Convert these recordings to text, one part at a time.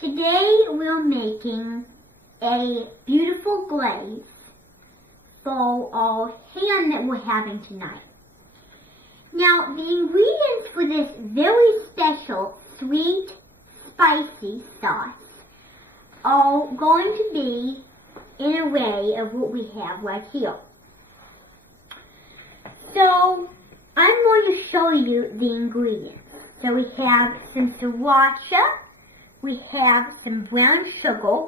Today we're making a beautiful glaze for our ham that we're having tonight. Now the ingredients for this very special sweet spicy sauce are going to be an array of what we have right here. So I'm going to show you the ingredients. So we have some sriracha, we have some brown sugar,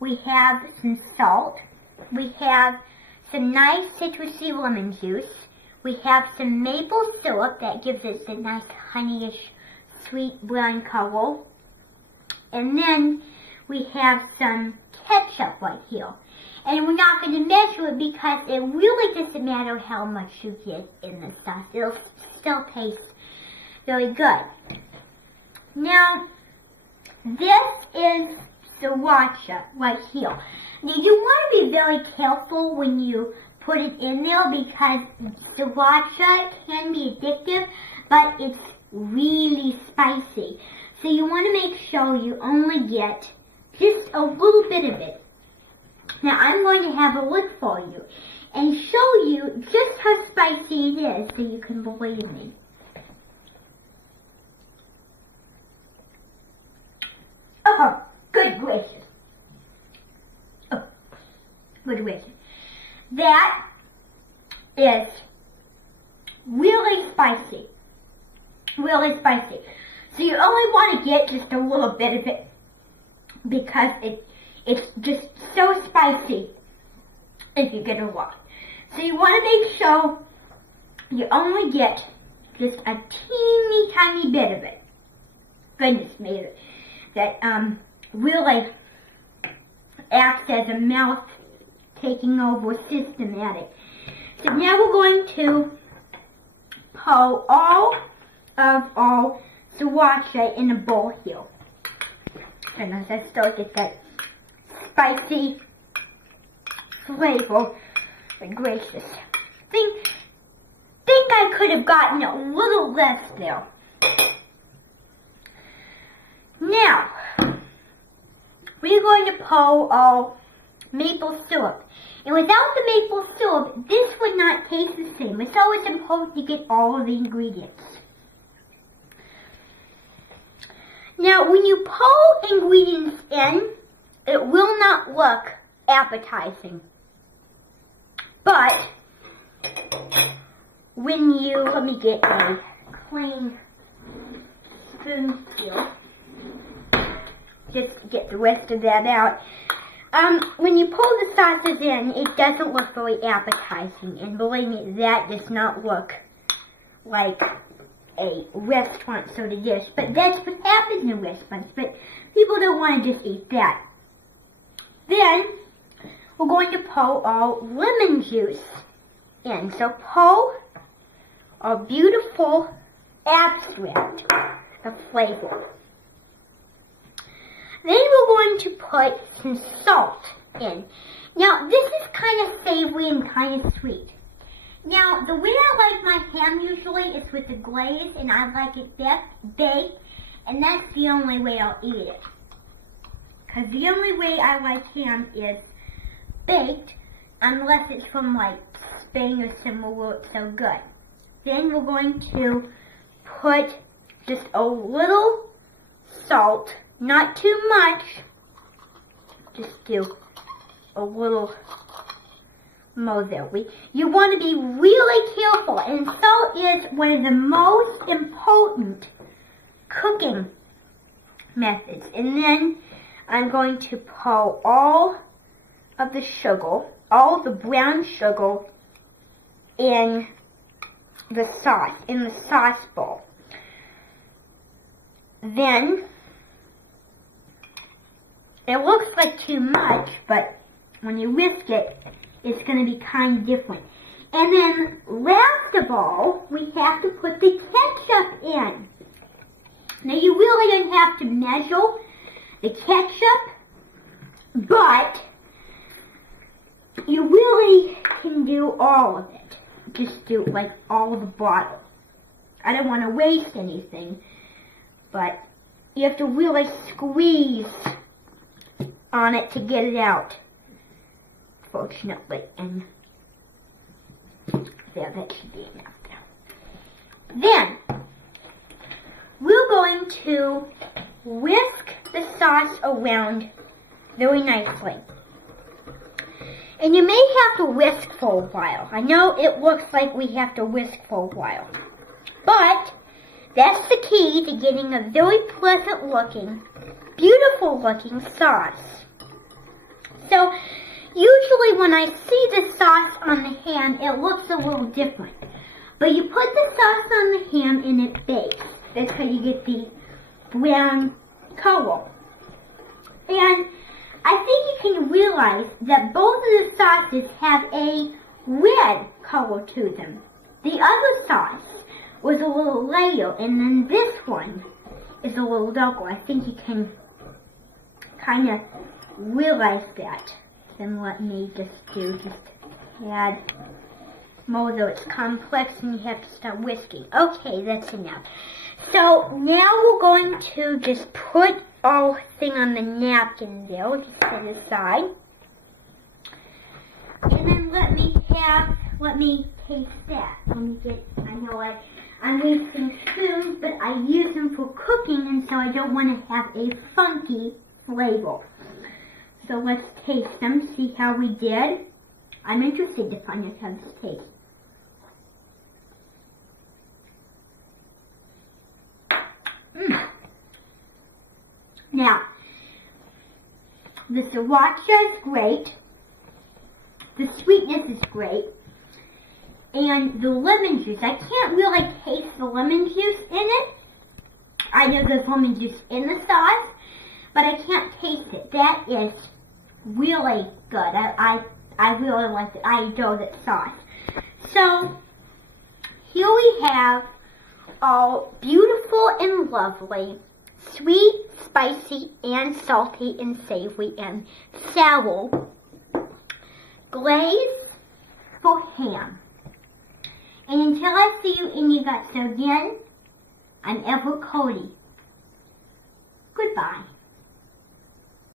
we have some salt, we have some nice citrusy lemon juice, we have some maple syrup that gives us a nice honeyish sweet brown color, and then we have some ketchup right here. And we're not going to measure it because it really doesn't matter how much you get in the sauce. It'll still taste very good. Now, this is sriracha right here. Now, you want to be very careful when you put it in there because sriracha can be addictive, but it's really spicy. So you want to make sure you only get just a little bit of it. Now, I'm going to have a look for you and show you just how spicy it is so you can believe me. Oh, good gracious. Oh, good gracious. That is really spicy. Really spicy. So you only want to get just a little bit of it because it's just so spicy if you get a lot. So you want to make sure you only get just a teeny tiny bit of it. Goodness me, that really acts as a mouth taking over systematic. So now we're going to pour all of our sriracha in a bowl here. And as I still get that spicy flavor, but gracious. Think I could have gotten a little less there. Now, we're going to pour our maple syrup. And without the maple syrup, this would not taste the same. It's always important to get all of the ingredients. Now, when you pour ingredients in, it will not look appetizing. But when you, let me get a clean spoon here, just to get the rest of that out. When you pull the sauces in, it doesn't look very appetizing. And believe me, that does not look like a restaurant sort of dish. But that's what happens in restaurants. But people don't want to just eat that. Then, we're going to pour our lemon juice in. So pour our beautiful abstract of flavor. Then we're going to put some salt in. Now, this is kind of savory and kind of sweet. Now, the way I like my ham usually is with the glaze, and I like it baked, and that's the only way I'll eat it. Because the only way I like ham is baked, unless it's from like Spain or somewhere where it's so good. Then we're going to put just a little salt. Not too much, just do a little more there. You want to be really careful, and salt is one of the most important cooking methods. And then I'm going to pour all of the sugar, all the brown sugar in the sauce bowl. Then, it looks like too much, but when you whisk it, it's going to be kind of different. And then, last of all, we have to put the ketchup in. Now, you really don't have to measure the ketchup, but you really can do all of it. Just do, like, all of the bottle. I don't want to waste anything, but you have to really squeeze on it to get it out, fortunately. And there, that should be enough there. Then, we're going to whisk the sauce around very nicely. And you may have to whisk for a while. I know it looks like we have to whisk for a while. But that's the key to getting a very pleasant looking, beautiful looking sauce. So usually when I see the sauce on the ham, it looks a little different. But you put the sauce on the ham and it bakes. That's how you get the brown color. And I think you can realize that both of the sauces have a red color to them. The other sauce was a little lighter, and then this one is a little darker. I think you can kind of realize that. Then let me just add more, though it's complex and you have to start whisking. Okay, that's enough. So now we're going to just put our thing on the napkin there. We'll just set it aside. And then let me taste that. I know I'm using spoons, but I use them for cooking, and so I don't want to have a funky flavor. So let's taste them, see how we did. I'm interested to find out how this tastes. Now, the sriracha is great, the sweetness is great, and the lemon juice, I can't really taste the lemon juice in it. I know there's lemon juice in the sauce, but I can't taste it. That is really good. I really like it. I adore that sauce. So, here we have all beautiful and lovely, sweet, spicy, and salty, and savory, and sour glaze for ham. And until I see you in your guts again, I'm Ever Cody. Goodbye.